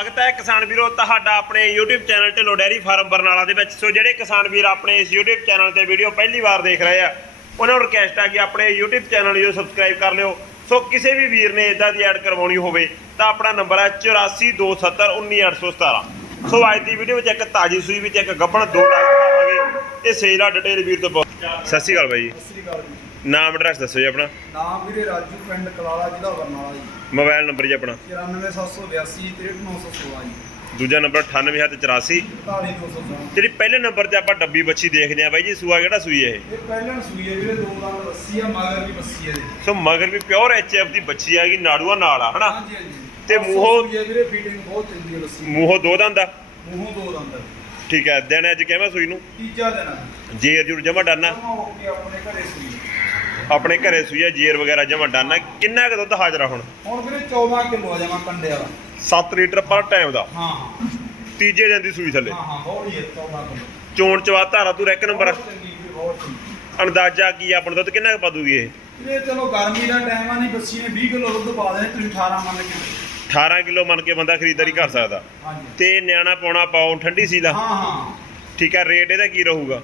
ਸਵਾਗਤ ਹੈ ਕਿਸਾਨ ਵੀਰੋ, ਤੁਹਾਡਾ ਆਪਣੇ YouTube channel Dhillon dairy farm Barnala ਦੇ ਵਿੱਚ। ਸੋ ਜਿਹੜੇ ਕਿਸਾਨ ਵੀਰ ਆਪਣੇ ਇਸ YouTube ਚੈਨਲ ਤੇ ਵੀਡੀਓ ਪਹਿਲੀ ਵਾਰ ਦੇਖ ਰਹੇ ਆ, ਉਹਨਾਂ ਨੂੰ ਰਿਕਵੈਸਟ ਆ ਕਿ ਆਪਣੇ YouTube ਚੈਨਲ ਨੂੰ ਸਬਸਕ੍ਰਾਈਬ ਕਰ ਲਿਓ। ਸੋ ਕਿਸੇ ਵੀ ਵੀਰ ਨੇ ਇਦਾਂ ਦੀ ਐਡ ਕਰਵਾਉਣੀ ਹੋਵੇ, ਤਾਂ ਆਪਣਾ ਨੰਬਰ ਹੈ 8427191817 ਸੋ ਅੱਜ ਦੀ ਵੀਡੀਓ ਵਿੱਚ ਇੱਕ ਤਾਜੀ ਸੂਈ ਵਿੱਚ ਇੱਕ ਗੱਬਣ ਦੋ ਨਾਲ ਦਿਖਾਵਾਂਗੇ। ਇਹ ਸੇਲ ਆ ਡਿਟੇਲ ਵੀਰ ਤੋਂ ਬਹੁਤ ਸਤਿ ਸ਼੍ਰੀ ਅਕਾਲ ਬਾਈ ਸਤਿ ਸ੍ਰੀ ਅਕਾਲ ਜੀ। ਨਾਮ ਐਡਰੈਸ ਦੱਸੋ ਜੀ ਆਪਣਾ। ਨਾਮ ਵੀਰੇ ਰਾਜੂ ਪਿੰਡ ਕਲਾਲਾ ਜ਼ਿਲ੍ਹਾ ਬਰਨਾਲਾ ਜੀ। ਮੋਬਾਈਲ ਨੰਬਰ ਜੀ ਆਪਣਾ। 94782 63916 ਜੀ। ਦੂਜਾ ਨੰਬਰ 9884 48216 ਜਿਹੜੀ ਪਹਿਲੇ ਨੰਬਰ ਤੇ ਆਪਾਂ ਡੱਬੀ ਬੱਚੀ ਦੇਖਦੇ ਆ ਬਾਈ ਜੀ ਸੂਆ ਕਿਹੜਾ ਸੂਈ ਹੈ ਇਹ? ਇਹ ਪਹਿਲਾਂ ਸੂਈ ਹੈ ਵੀਰੇ ਦੋ ਦੰਦ ਰੱਸੀ ਆ ਮਗਰ ਵੀ ਬੱਸੀ ਹੈ ਜੀ ਸੋ ਮਗਰ ਵੀ ਪਿਓਰ ਐਚਐਫ ਦੀ ਬੱਚੀ ਹੈਗੀ ਨਾੜੂਆ ਨਾਲ ਆ ਹਨਾ? ਹਾਂਜੀ ਹਾਂਜੀ। ਤੇ ਮੂੰਹੋਂ- ਸੂਈ ਹੈ ਵੀਰੇ ਫੀਡਿੰਗ ਬਹੁਤ ਚੰਗੀ ਹੈ ਬੱਸੀ ਮੂੰਹੋਂ ਦੋ ਦੰਦ ਆ? ਮੂੰਹੋਂ ਦੋ ਦੰਦ। ਹੈ। ਠੀਕ ਹੈ ਦਿਨ ਅੱਜ ਕਿਵੇਂ ਸੂਈ ਨੂੰ? ਤੀਜਾ ਦਿਨ ਹੈ ਜੇਰ ਜੂਰ ਜਮਾ ਡਾਨਾ ਜਮਾ ਹੋ ਕੇ ਆਪਣੇ ਘਰੇ ਸੂਈ। ਆਪਣੇ ਘਰੇ ਸੂਈ ਹੈ ਜੇਰ ਵਗੈਰਾ ਜਮਾ ਡਾਨਾ ਕਿੰਨਾ ਕੁ ਦੁੱਧ ਹਾਜ਼ਰਾ ਹੁਣ? ਹੁਣ ਵੀਰੇ 14 ਕਿਲੋ ਆ ਜਾਵਾਂ ਕੰਡੇ ਵਾਲਾ। 7 ਲੀਟਰ ਪਰ ਟਾਈਮ ਦਾ। ਹਾਂ ਹਾਂ। ਤੀਜੇ ਦਿਨ ਦੀ ਸੂਈ ਥੱਲੇ। ਹਾਂ ਹਾਂ ਬਹੁਤ ਹੀ ਹੈ 14 ਕਿਲੋ। ਚੋਣ ਚਵਾ ਧਾਰਾ ਤੂੰ ਇੱਕ ਨੰਬਰ। ਬਹੁਤ ਚੰਗੀ ਵੀਰੇ ਬਹੁਤ ਚੰਗੀ। ਅੰਦਾਜ਼ਾ ਕੀ ਆ ਆਪਣਾ ਦੁੱਧ ਕਿੰਨਾ ਕੁ ਪਾ ਦੂਗੀ ਇਹ ਚਲੋ ਗਰਮੀ ਦਾ ਟਾਈਮ ਆ ਨਹੀਂ ਬੱਸੀ ਨੇ 20 ਕਿਲੋ ਦੁੱਧ ਪਾ ਦੇਣੇ ਤੁਸੀਂ 18 ਮੰਨ ਕੇ 18 ਕਿਲੋ ਮੰਨ ਕੇ ਬੰਦਾ ਖਰੀਦਦਾਰੀ ਕਰ ਸਕਦਾ। ਹਾਂਜੀ। ਤੇ ਨਿਆਣਾ ਪਾਉਣਾ ਪਾਉ ਠੰਡੀ ਸੀ ਦਾ। ਹਾਂ ਹਾਂ। ਠੀਕ ਹੈ ਰੇਟ ਇਹਦਾ ਕੀ ਰਹੂਗਾ?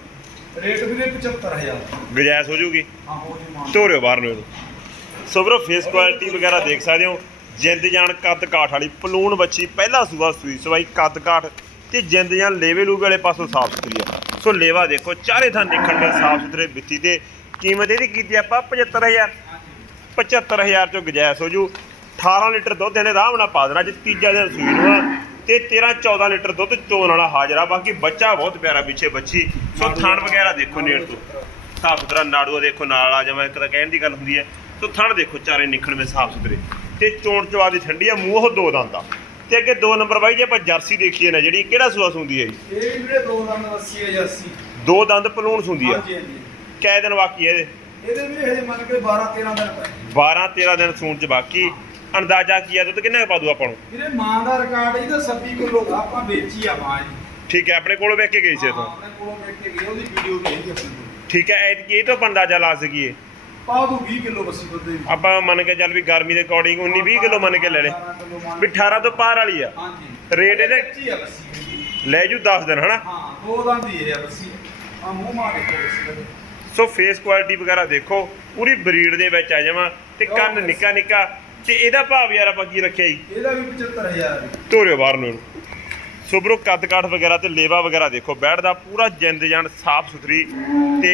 ਰੇਟ ਵੀਰੇ 75000 ਗੁਜਾਇਸ਼ ਹੋ ਜੂਗੀ ਹਾਂ ਹੋ ਜੀ ਮਾਨ। ਧੋਰਿਓ ਬਾਹਰ ਨੂੰ ਇਹਨੂੰ। ਸੋ ਬਰੋ ਫੇਸ ਕੁਆਲਿਟੀ ਵਗੈਰਾ ਦੇਖ ਸਕਦੇ ਹੋ। ਜਿੰਦ ਜਾਨ ਕੱਦ ਕਾਠ ਵਾਲੀ ਪਲੂਣ ਬੱਚੀ ਪਹਿਲਾ ਸੂਆ ਸੂਈ ਸਵਾਈ ਕੱਦ ਕਾਠ ਤੇ ਜਿੰਦ ਜਾਨ ਲੇਵੇ ਲੂਗੇ ਵਾਲੇ ਪਾਸੋਂ ਸਾਫ਼ ਸੁਥਰੀ ਆ। ਸੋ ਲੇਵਾ ਦੇਖੋ ਚਾਰੇ ਥਾਂ ਦੇਖਣ ਦੇ ਸਾਫ਼ ਸੁਥਰੇ ਬਿੱਤੀ ਤੇ ਕੀਮਤ ਇਹਦੀ ਕੀਤੀ ਆਪਾਂ 75000 75000 ਚੋਂ ਗੁਜਾਇਸ਼ ਹੋ ਜੂ। 18 ਲੀਟਰ ਦੁੱਧ ਇਹਨੇ ਆਰਾਮ ਨਾਲ ਪਾ ਦੇਣਾ ਅੱਜ ਤੀਜਾ ਦਿਨ ਸੂਈ ਨੂੰ ਆ। ਤੇ 13 14 ਲੀਟਰ ਦੁੱਧ ਚੋਣ ਵਾਲਾ ਹਾਜ਼ਰਾ। ਬਾਕੀ ਬੱਚਾ ਬਹੁਤ ਪਿਆਰਾ ਪਿੱਛੇ ਬੱਚੀ। ਸੋ ਥਣ ਵਗੈਰਾ ਦੇਖੋ ਨੇੜ ਤੋਂ। ਸਾਫ਼ ਸੁਥਰਾ ਨਾੜੂਆ ਦੇਖੋ ਨਾਲ ਆ ਜਾਵਾਂ ਇੱਕ ਤਾਂ ਕਹਿਣ ਦੀ ਗੱਲ ਹੁੰਦੀ ਹੈ। ਸੋ ਥਣ ਦੇਖੋ ਚਾਰੇ ਨਿਖਣਵੇਂ ਸਾਫ਼ ਸੁਥਰੇ। ਤੇ ਚੋਣ ਚਵਾ ਦੀ ਠੰਡੀ ਆ ਮੂੰਹ ਦੋ ਦੰਦਾ ਤੇ ਅੱਗੇ ਦੋ ਨੰਬਰ ਬਾਈ ਜੇ ਆਪਾਂ ਜਰਸੀ ਦੇਖੀਏ ਨਾ ਜਿਹੜੀ ਕਿਹੜਾ ਸੂਆ ਸੁੰਦੀ ਹੈ ਜੀ? ਇਹ ਵੀਰੇ ਦੋ ਦੰਦ 80 ਜਰਸੀ। ਦੋ ਦੰਦ ਪਲੂਣ ਸੁੰਦੀ ਆ। ਹਾਂਜੀ ਹਾਂਜੀ। ਕੈ ਦਿਨ ਬਾਕੀ ਹੈ ਇਹਦੇ? ਇਹਦੇ ਵੀਰੇ ਹਜੇ ਮੰਨ ਕੇ 12 13 ਦਿਨ ਪਏ। 12 13 ਦਿਨ ਸੂਣ ਚ ਬਾਕੀ। ਅੰਦਾਜ਼ਾ ਕੀ ਦੁੱਧ ਕਿੰਨਾ ਕੁ ਪਾ ਦੂ ਆਪਾਂ ਨੂੰ? ਵੀਰੇ ਮਾਂ ਦਾ ਰਿਕਾਰਡ ਇਹਦਾ 26 ਕਿਲੋ ਦਾ ਆਪਾਂ ਵੇਚੀ ਆ ਮਾਂ ਜੀ। ਠੀਕ ਹੈ ਆਪਣੇ ਕੋਲੋਂ ਵੇਖ ਕੇ ਗਈ ਸੀ ਹਾਂ, ਇਥੋਂ ਆਪਣੇ ਕੋਲੋਂ ਵੇਚ ਕੇ ਗਈ ਉਹਦੀ ਵੀਡੀਓ ਵੀ ਹੈਗੀ ਆਪਣੇ ਕੋਲ ਠੀਕ ਹੈ ਐਤਕੀ ਇਹ ਤੋਂ ਆਪਾਂ ਅੰਦਾਜ਼ਾ ਲਾ ਸਕੀਏ। ਪਾ ਦੂ 20 ਕਿਲੋ ਬੱਸੀ ਦੁੱਧ ਦੀ। ਆਪਾਂ ਮੰਨ ਕੇ ਚੱਲ ਵੀ ਗਰਮੀ ਦੇ ਅਕੋਰਡਿੰਗ 19 20 ਕਿਲੋ ਮੰਨ ਕੇ ਲੈ ਲੈ। 18 ਕਿਲੋ ਮੰਨ ਵੀ 18 ਤੋਂ ਪਾਰ ਵਾਲੀ ਆ। ਹਾਂਜੀ। ਰੇਟ ਇਹਦਾ ਕੱਚੀ ਆ ਬੱਸੀ ਲੈ ਜੂ 10 ਦਿਨ ਹਨਾ? ਹਾਂ ਦੋ ਦੰਦ ਹੀ ਹੈ ਬੱਸੀ। ਆ ਮੂੰਹ ਮਾਰ ਬੱਸੀ ਦਾ। ਸੋ ਫੇਸ ਕੁਆਲਿਟੀ ਵਗੈਰਾ ਦੇਖੋ ਪੂਰੀ ਬਰੀਡ ਦੇ ਵਿੱਚ ਆ ਜਾਵਾਂ ਤੇ ਕੰਨ ਨਿੱਕਾ ਨਿੱਕਾ ਤੇ ਇਹਦਾ ਭਾਵ ਯਾਰ ਆਪਾਂ ਕੀ ਰੱਖਿਆ ਜੀ? ਇਹਦਾ ਵੀ 75000 ਹੈ ਧੋਰਿਓ ਬਾਹਰ ਨੂੰ ਸੁਬਰੋ ਕੱਦ ਕਾਠ ਵਗੈਰਾ ਤੇ ਲੇਵਾ ਵਗੈਰਾ ਦੇਖੋ ਬੈਠਦਾ ਪੂਰਾ ਜਿੰਦ ਜਾਨ ਸਾਫ਼ ਸੁਥਰੀ ਤੇ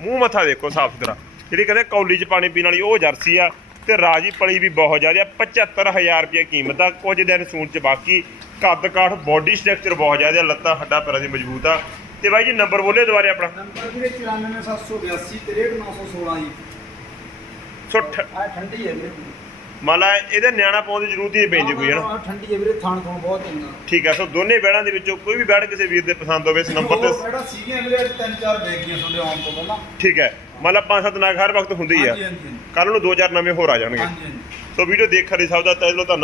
ਮੂੰਹ ਮੱਥਾ ਦੇਖੋ ਸਾਫ਼ ਸੁਥਰਾ। ਜਿਹੜੀ ਕਹਿੰਦੇ ਕੌਲੀ 'ਚ ਪਾਣੀ ਪੀਣ ਵਾਲੀ ਉਹ ਜਰਸੀ ਆ ਤੇ ਰਾਜੀ ਪਲੀ ਵੀ ਬਹੁਤ ਜ਼ਿਆਦਾ 75000 ਰੁਪਏ ਕੀਮਤ ਆ ਕੁਝ ਦਿਨ ਸੂਣ 'ਚ ਬਾਕੀ ਕੱਦ ਕਾਠ ਬੋਡੀ ਸਟਰਕਚਰ ਬਹੁਤ ਜ਼ਿਆਦਾ ਲੱਤਾਂ ਹੱਡਾਂ ਪੈਰਾਂ ਦੀ ਮਜ਼ਬੂਤ ਆ। ਤੇ ਬਾਈ ਜੀ ਨੰਬਰ ਬੋਲੇ ਦੁਬਾਰੇ ਆਪਣਾ। ਨੰਬਰ ਵੀਰੇ 94782 63916 ਜੀ। ਸੋ ਠ- ਆ ਠੰਡੀ ਹੈ ਵੀਰੇ। ਮੰਨ ਲਾ ਇਹਦੇ ਨਿਆਣਾ ਪਾਉਣ ਦੀ ਜ਼ਰੂਰਤ ਹੀ ਪੈਂਦੀ ਕੋਈ ਹਨਾ? ਠੰਡੀ ਹੈ ਵੀਰੇ ਥਾਣ ਥਾਣ ਬਹੁਤ ਚੰਗਾ ਠੀਕ ਆ ਸੋ ਦੋਨੇ ਬੈੜਾਂ ਦੇ ਵਿੱਚੋਂ ਕੋਈ ਵੀ ਬੈੜ ਕਿਸੇ ਵੀਰ ਦੇ ਪਸੰਦ ਹੋਵੇ ਇਸ ਨੰਬਰ ਤੇ। ਜਿਹੜਾ ਸੀਗੀਆਂ ਵੀਰੇ ਤਿੰਨ ਚਾਰ ਗਈਆਂ ਤੁਹਾਡੇ ਆਉਣ ਤੋਂ ਪਹਿਲਾਂ। ਠੀਕ ਹੈ ਮੰਨ ਲਾ ਪੰਜ ਸੱਤ ਨਾਗ ਹਰ ਵਕਤ ਹੁੰਦੇ ਆ। ਹਾਂਜੀ ਹਾਂਜੀ ਕੱਲ ਨੂੰ ਦੋ ਚਾਰ ਨਵੇਂ ਹੋਰ ਆ ਜਾਣਗੇ। ਹਾਂਜੀ ਹਾਂਜੀ। ਸੋ ਵੀਡੀਓ ਦੇਖਣ ਲਈ ਸਭ ਦਾ ਤਹਿ ਦਿਲੋਂ ਧੰਨਵਾਦ।